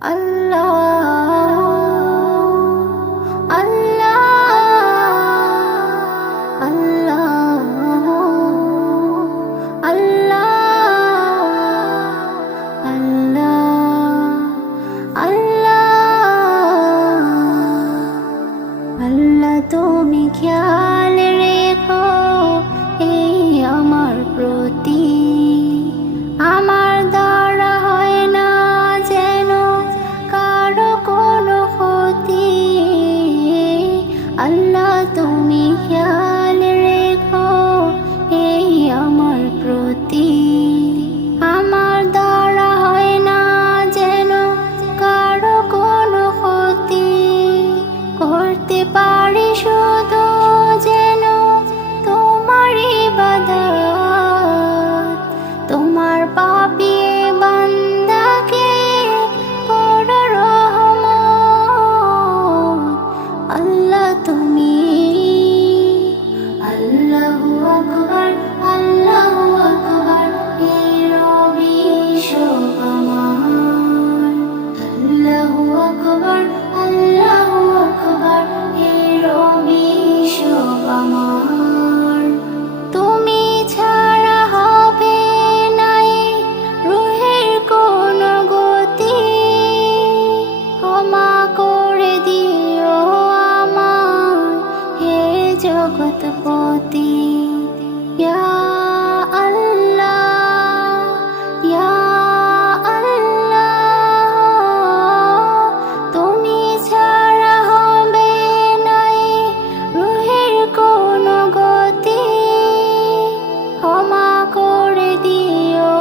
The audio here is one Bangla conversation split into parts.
আল্লাহ আল্লাহ আল্লাহ আল্লাহ আল্লাহ আল্লাহ তুমি খেয়াল রেখো এই আমার প্রতি, আমার দ্বারা হয় না যেন কারো কোনো ক্ষতি। আল্লাহ তুমি খেয়াল রেখো এই আমার প্রতি, আমার দ্বারা হয় না যেন কারো কোনো ক্ষতি। করতে পারি শুধু যেন তোমার ইবাদত, তোমার পাপী বান্দাকে করো রহমত। আল্লাহ তুমি আল্লাহু আকবার, আল্লাহু আকবার, এই রবি সব আমার। আল্লাহু আকবার, আল্লাহু আকবার, এই রবি সব আমার। তুমি ছাড়া হবে নাই রুহের কোনো গতি, ক্ষমা করে দিও আমার হে জগৎপতি। ইয়া আল্লাহ, ইয়া আল্লাহ, তুমি ছাড়া হবে নাই রুহের কোনো গতি, ক্ষমা করে দিও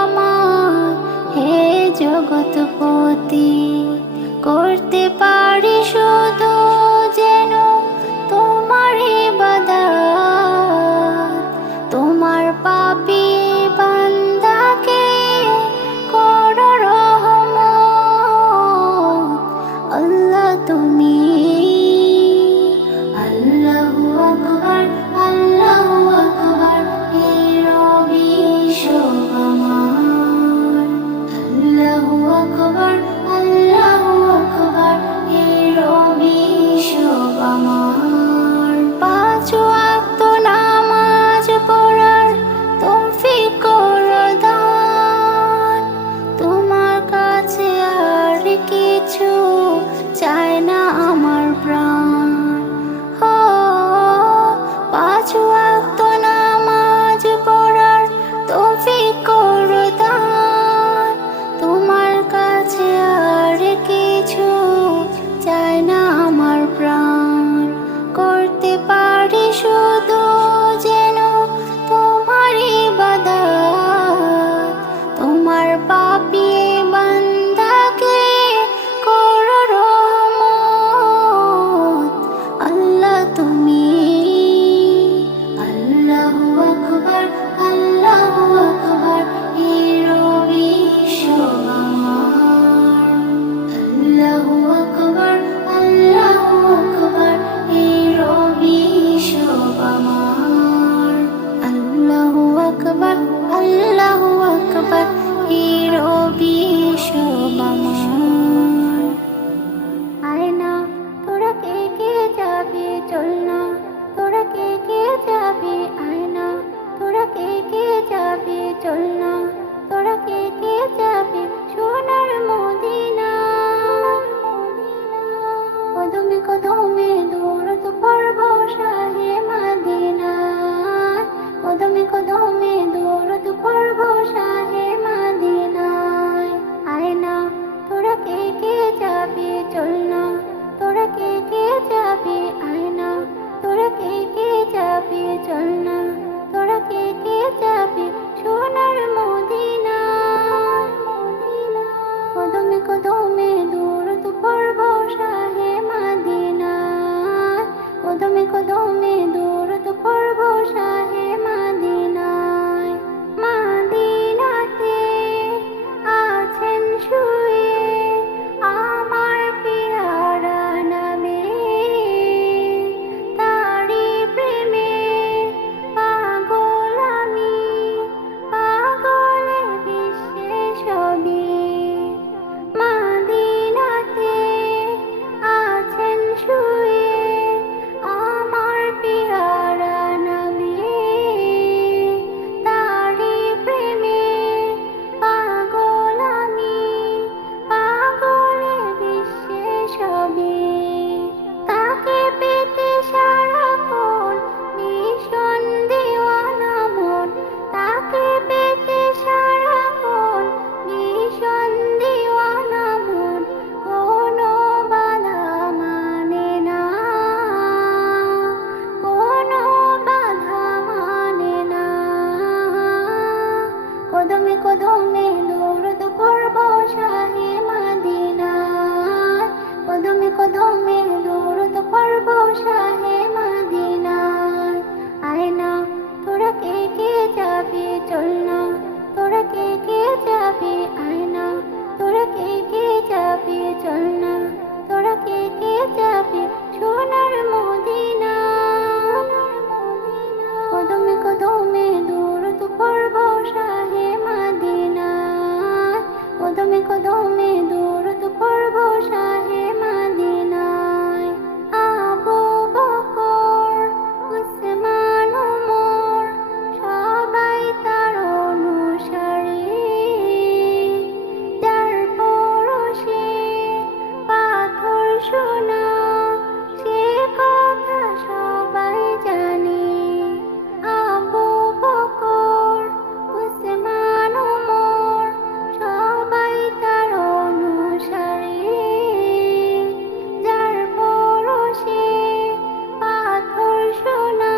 আমার হে জগৎপতি। করতে পারি শুধু যেন তোমার ইবাদত, তোমার পাপী বান্দাকে করো রহমত। আল্লাহ তুমি আল্লাহু আকবার, আল্লাহু আকবার, এই রবি সব আমার। আল্লাহু আকবার, আল্লাহু আকবার, এই রবি সব আমার। পাঁচ ওয়াক্ত নামাজ পড়ার তৌফিক করো দান, তোমার কাছে আর কিছু চায় না আমার প্রাণ। ও পাঁচ ওয়াক্ত নামাজ পড়ার তৌফিক করো দান, তোমার কাছে আর কিছু চায় না আমার প্রাণ। করতে পারি শুধু যেন তোমার ইবাদত, তোমার পাপী বান্দাকে করো রহমত। আল্লাহ তুমি আল্লাহু আকবার, আল্লাহু আকবার, এই রবি সব আমার। আল্লাহু আকবার, আল্লাহু আকবার, এই রবি সব আমার। আল্লাহু আকবার, আল্লাহু আকবার, এই রবি সব আমার। আয় না তোরা কে কে যাবে, চল না তোরা কে কে যাবে, আয় না তোরা কে কে যাবে, চল না তোরা কে কে যাবে সোনার মদিনা। কদমে কদমে দৌড়ত পড়ব শাহে মদিনা, কদমে কদমে দৌড়ত পড়ব শাহে মদিনায়। আয় না তোরা কে কে যাবে, চল না তোরা কে কে যাবে, আয় না তোরা কে কে যাবে, চল না তোরা কে কে যাবে সোনার মদিনা। কদমে কদমে দৌড়ত পড়ব শাহে মদিনা, কদমে কদমে দৌড়ত পড়ব শাহে মদিনায়। মদিনাতে আছেন শুয়ে আমার পিয়ারা নবী, চল না তোরা কে কে যাবি সোনার মদিনা। কদমে কদমে দৌড়ত পড়ব শাহে মাদিনা। কদমে কদমে দৌড়ত পড়ব শাহে মাদিনায়। আবু বকর উসমান ওমর সবাই তার অনুসারী। যার পরশে পাথর সোনা সে কথা সবাই জানে। আবু বকর উসমান ওমর সবাই তার অনুসারী। যার পরশে পাথর সোনা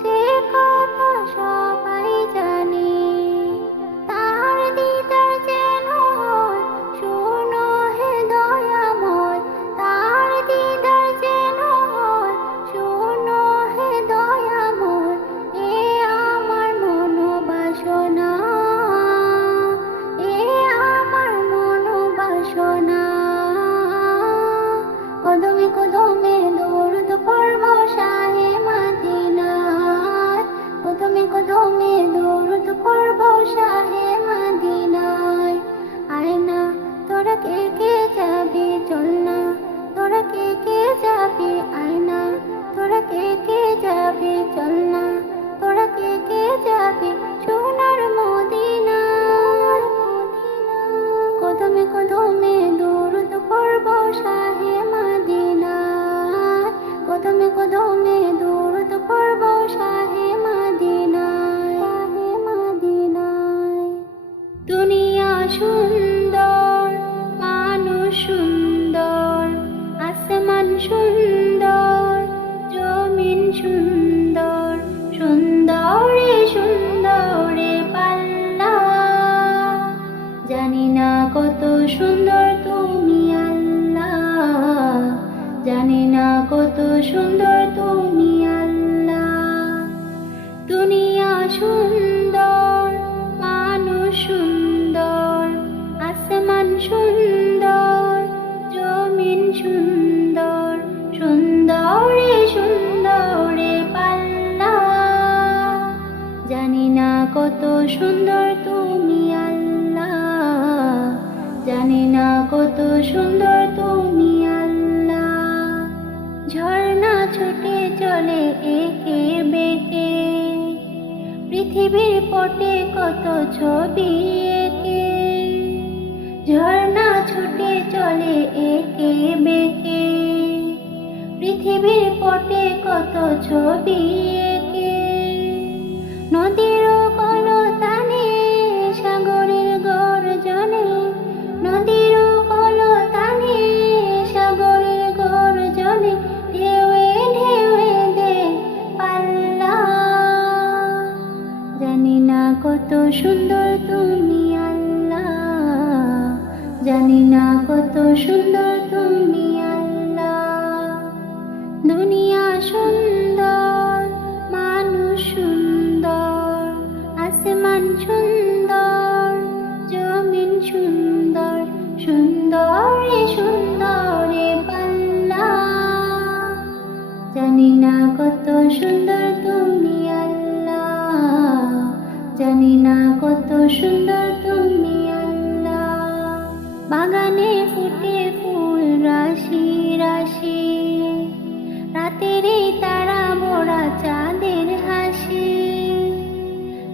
সে কথা সবাই জানে। তার দিদার যেন হয় শোনো হে দয়াময়। তার দিদার যেন হয় শোনো হে দয়াময়। এ আমার মনোবাসনা, এ আমার মনোবাসনা। কদমে কদমে দৌড়ত পড়ব শাহে মাদিনায়। কদমে কদমে দৌড়ত পড়ব শাহে মাদিনায়। আয় না তোরা কে কে যাবি চল না তোরা কে কে যাবি। আয় না তোরা কে কে যাবি চল না তোরা কে কে যাবি সোনার মদিনায়। কদমে কদমে দৌড়ত পড়ব শাহে মাদিনায়। কদমে কদমে দৌড়ত পড়ব শাহে মাদিনায়। শাহে মাদিনায়। দুনিয়া সুন্দর মানুষ সুন্দর আসমান সুন্দর জমিন সুন্দর সুন্দরে সুন্দরে পাল্লা। জানি না কত সুন্দর তুমি আল্লাহ, জানি না কত সুন্দর তুমি আল্লাহ। দুনিয়া সুন্দর মানুষ সুন্দর আসমান সুন্দর জমিন সুন্দর সুন্দরে সুন্দরে পাল্লা। জানি না কত সুন্দর তুমি আল্লাহ, জানি না কত সুন্দর তুমি আল্লাহ। ঝর্ণা ছুটে চলে একে বেঁকে পৃথিবীর পটে কত ছবি এঁকে। ঝর্ণা ছুটে চলে একে বেঁকে পৃথিবীর পটে কত ছবি এঁকে। নদীর কলতানে সাগরের গর্জনে, নদীর কলতানে সাগরের গর্জনে ঢেউয়ে ঢেউয়ে দে পাল্লা। জানি না কত সুন্দর তুমি আল্লাহ, জানি না কত সুন্দর তুমি আল্লাহ। দুনিয়া সুন্দর মানুষ সুন্দর আসমান সুন্দর জমিন সুন্দর সুন্দরে সুন্দরে পাল্লা। জানি না কত সুন্দর তুমি আল্লাহ, জানি না কত সুন্দর তুমি আল্লাহ। বাগানে ফুটে ফুল রাশি রাশি, রাতের তারা ভরা চাঁদের হাসি।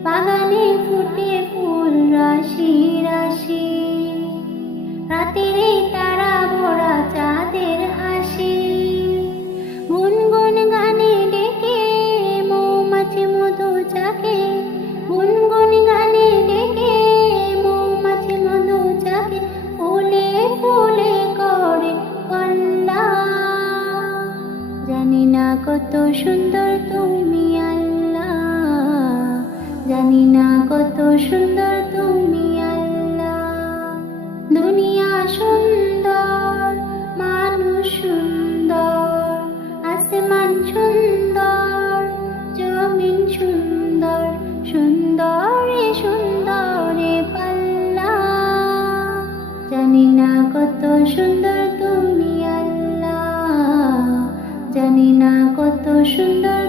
বাগানে ফুটে ফুল রাশি রাশি, রাতের তারা ভরা চাঁদের হাসি। গুনগুন গানে ডেকে মৌমাছি মধু চাকে, গুনগুন গানে ডেকে মৌমাছি মধু চাকে। ফুলে ফুলে করে কল্লা। জানি না কত সুন্দর তুমি আল্লাহ, জানি না কত সুন্দর তুমি আল্লাহ। দুনিয়া সুন্দর মানুষ সুন্দর আসমান সুন্দর জমিন সুন্দর সুন্দরে সুন্দরে পাল্লা। জানি না কত সুন্দর তুমি আল্লাহ, জানি না কত সুন্দর